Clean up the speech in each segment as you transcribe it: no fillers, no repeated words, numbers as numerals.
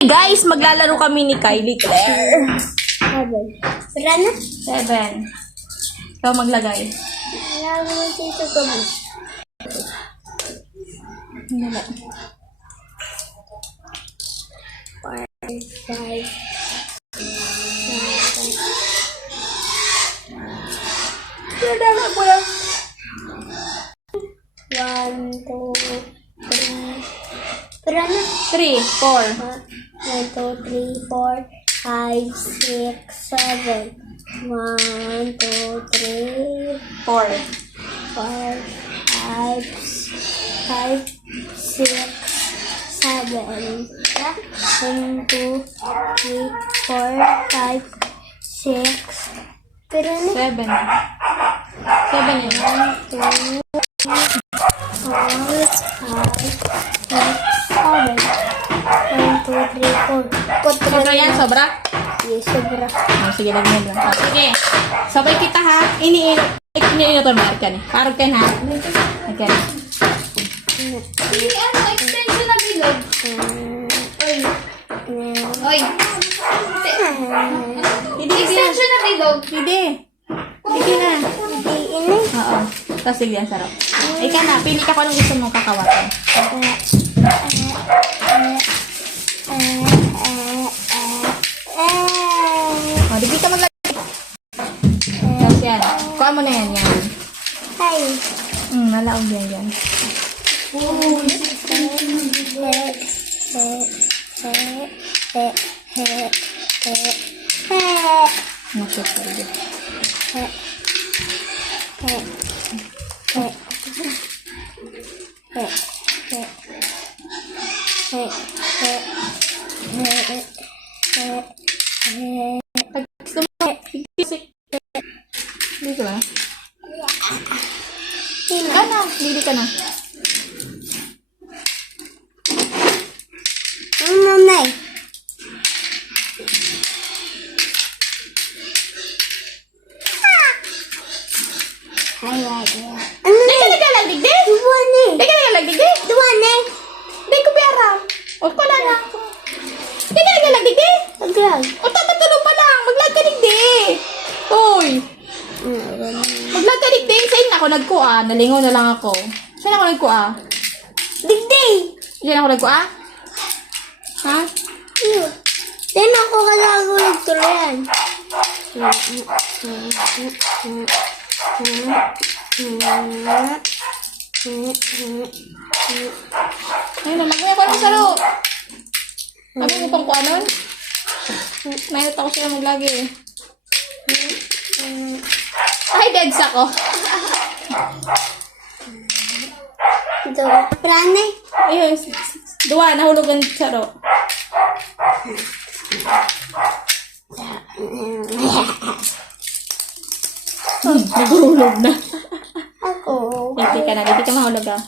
Guys, maglalaro kami ni Kylie Claire. 7. Wala na? 7. Ikaw maglagay. Wala mo dito kami. Wala. 4, 5, 7. Wala ko lang. 1, 2, 3. Wala na? 3, 4. 1, 2, 3, 4, 5, 6, 7. 1, 2, 3, 4. 4, 5, 6, 7. 1, 2, 3, 4, 5, 6. Pero na? 7. 7 yun. 1, 2, Sobra yan, sobra? Yes, sobra. Oh, sige, lagyan lang. Oh, sige. Sabay kita ha. Iniino to, Markan. Parang kan ha. Okay. Extension na bilog. Oy. Hindi, Extension na bilog. Hindi. Sige na. Hindi ini. Oo. Tapos sige, ang sarap. Ikaw na, pili ka kung anong gusto mong kakawakan. O, di ka maglagay. Tapos yan. Kuha mo na yan, yan. Ay. Nalaog yan, yan. Nakit pa rin. Gusto mo? Hindi ka ba? Ano? Hindi ka na. Nanay. Ay, ay. Ano Di ka naglalagdig din? Duwan eh. Di ka naglalagdig din? Duwan eh. Di ko pera. O, pala na. Di ka naglalagdig din? Aglag. O, tatatulog pa lang. Maglagkadig din. Uy. Maglagkadig din. Saan ako nagkuha? Nalingaw na lang ako. Saan ako nagkuha? Digday. Saan ako nagkuha? Ha? Then ako kalago nagtuloyan. Ayun na, magmaya ko ng saro. Sabi mo pang kuha nun? Mayroon ako siya maglagi eh. Ay, deads ako. Ito. Plane. Ayun, duwa, nahulog ang saro. Nagulog na. Ako. Hindi ka mahulog ah.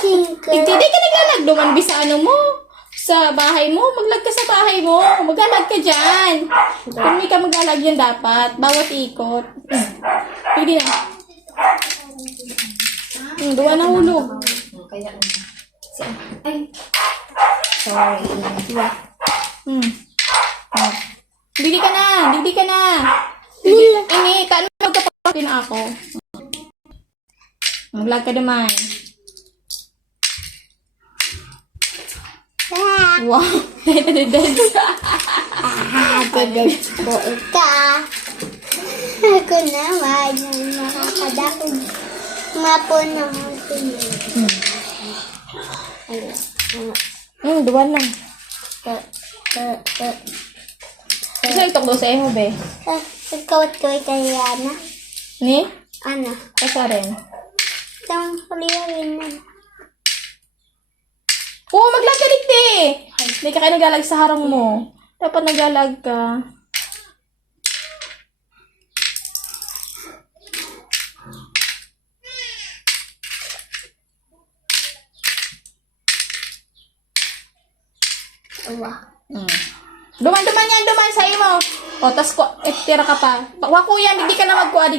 Cinco. Hindi ka naglalagduman bisa ano mo. Sa bahay mo, maglag ka sa bahay mo. Magalag ka dyan. Kung may ka magalag yan dapat. Bawat ikot. Hindi na. Duwa na hulog. Ay. Sorry. Didi ka na. Ini, taan mo magkapapin ako. Maglag ka naman. Wow. Dance. Pagod ko ka. Ako naman ang makakadaog. Mapo naman ko yun. Duwan lang. Gusto nagtok daw sa iyo, be? Ikaw ko kaya na. Ni? Ano? Kasa rin. Itong kuliyawin na. Oo, maglag ka dito. Hindi ka kayo nagalag sa harang mo. Dapat nagalag ka. Duman sa imo. O, tas tira ka pa. Wako yan, hindi ka na magkuha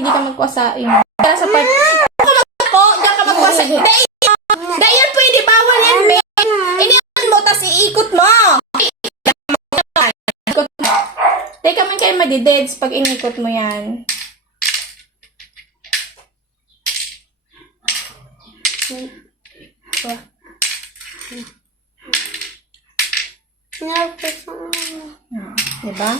sa imo. Tira sa part. Diyan ka magkuha sa imo. Dahil pwede, bawal yan, be. Iniwan mo, tas iikot mo. kayo madideds pag inikot mo yan. Diba?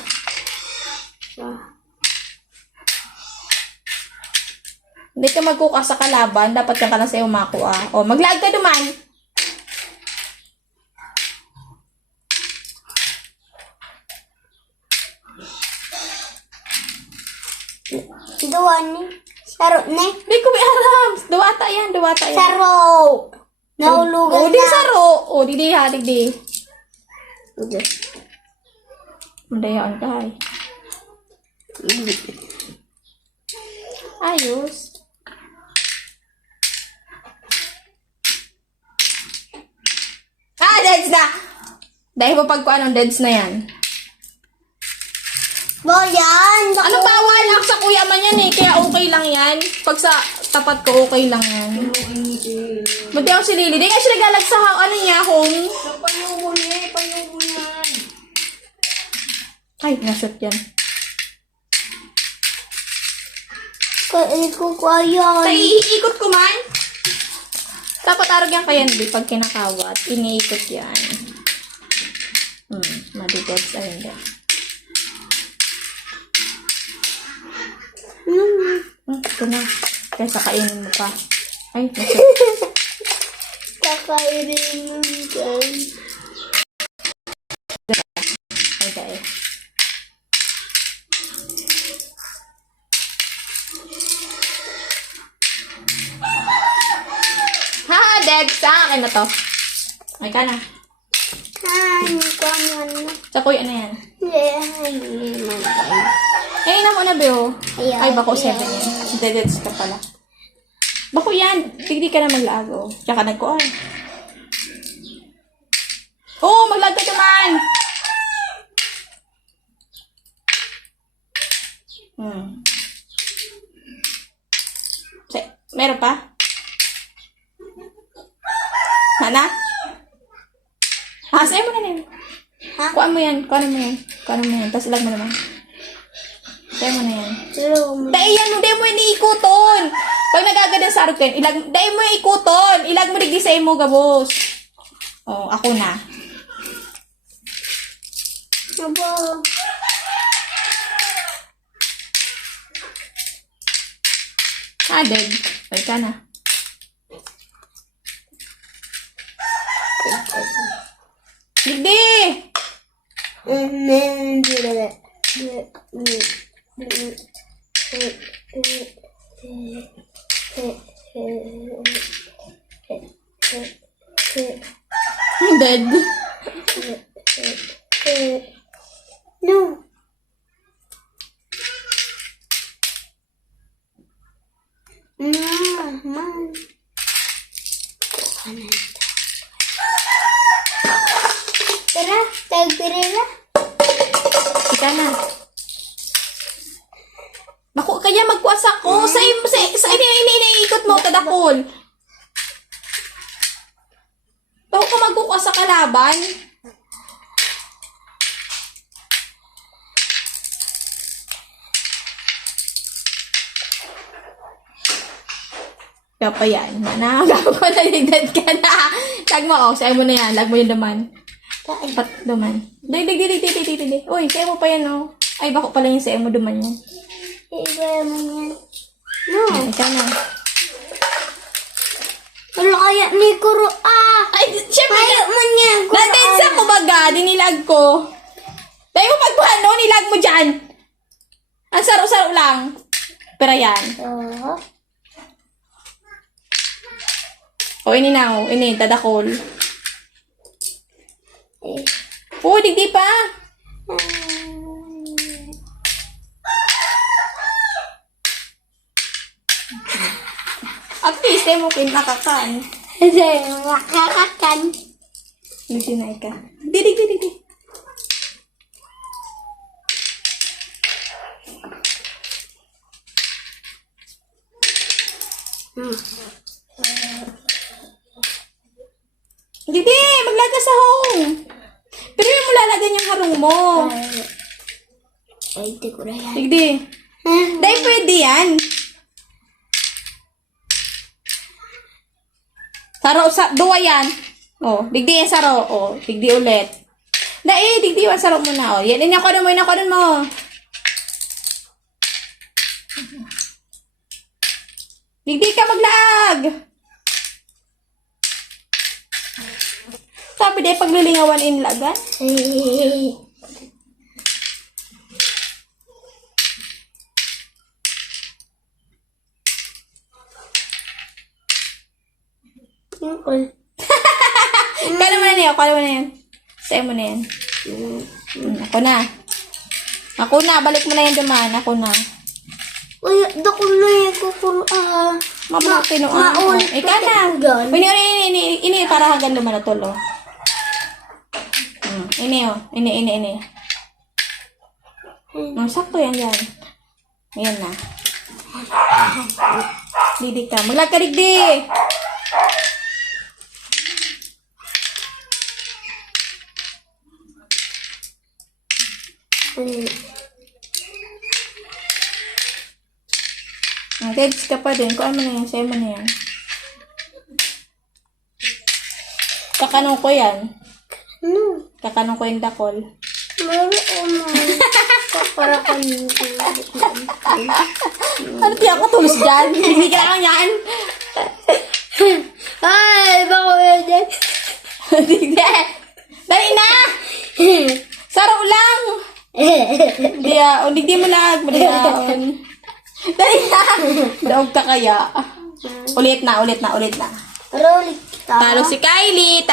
Hindi ka magkuka sa kalaban, dapat ka lang sa'yo makuha. O, mag-lag ka duman. Duwan ni. Saro ni. Hindi ko may aram. Duwata yan. Saro. Nahulugan O, di saro. O, di ha, di. Okay. Mandayaan ka, ay. Ayos. Deads na! Dahil mo pagkuhan ng deads na yan. Boyan! Ano bawal? Ako sa kuya man yan eh. Kaya okay lang yan. Pag sa tapat ko, okay lang yan. Buti ako si Lily. Di nga siya nagalag sa ano niya, home. Payubo yan. Ay, nashoot yan. Ko yan. Ay, iikot ko man. Dapat arog yan kaya hindi pag kinakawat. Iniikot yan. Madideds. Ayun din. Ito na. Kaysa kainin mo pa. Ay, nashoot. Kakainin mo dyan. Ay, dahil. Dead sa akin na to. Ay ka na. Ay, ko ano. Sa kuya na yan. Eh, na mo na, Beo. Ay, bako 7 yan. Dead ka pala. Bako yan. Tigdi ka na maglago. Tsaka nagkuhan. Oo, maglag ka naman. Meron pa? Hana? Sa'yo mo na yun. Ha? Kuhaan mo yan. Tapos ilag mo naman. Sa'yo mo na yan. Dahil yan, dahil mo iniikuton. Pag nagaganda sa arutin, dahil mo ikuton. Ilag mo digdi sa'yo mo, gabos. Oh, ako na. Aba. Dead. Ay ka na. Hindi! Dead. No. Man. Tara, tagpirila. Ika na. Bako kaya magkuasa ko. Sa iniikot mo, tadakol. Bako ka magkuasa sa kalaban. Kaya pa yan. Nakagawa ko na ligdad ka na. Lag mo, oh. Sa'yo mo na yan. Lag mo yung daman. Pat duman. Di. Uy, sa'yo mo pa yan, oh. Ay, bako pala yung sa'yo mo duman yan. Iba mo yan. No. Ikaw na. Wala kaya ni Kuro. Ay, syempre. Kaya man yan. Natin sa kumaga, dinilag ko. Dahil mo pagbuhan, no? Nilag mo dyan. Ang saro-saro lang. Pero yan. O, ini na, oh. Ini, tadakol. Oh, digdi pa. At least, mo kinakakan. Hindi, makakakan. Lusinay ka. Di. Hindi, maglaga sa home. Pero yung mo lalagyan yung harong mo. Ay, di ko na yan. Digdi. Dahil pwede yan. Saro, duwa yan. Oh, digdi yan saro. Oh, digdi ulit. Dahil, digdi yan saro muna. Oh, yan, inakunin mo. Digdi ka maglaag. Sabi dahil paglilingawan inlagan. Ay. Yung all. Kala mo na yan. Sa'yo mo na yan. Ako na, balik mo na yan dumaan. Ako na. Uy, dako na yung kukuro. Mabuti no. Ika na. Ini para hanggang lumano tulo. Ini. Sakto yan dyan. Ayan na. Didi ka. Maglag ka digdi. Deads ka pa din. Kuha mo na yan. Sa'yo mo na yan. Kakanong ko yan. No. Kakanong ko yung dakol. Para kanina. Ano tiyak ko tulos dyan? Hindi ka lang yan. Ay, bako yun dyan. Hindi. Dali na! Saro lang! Hindi mo lag. Dali na! Daog ka kaya. Ulit na. Rolik kita. Talo si Kylie.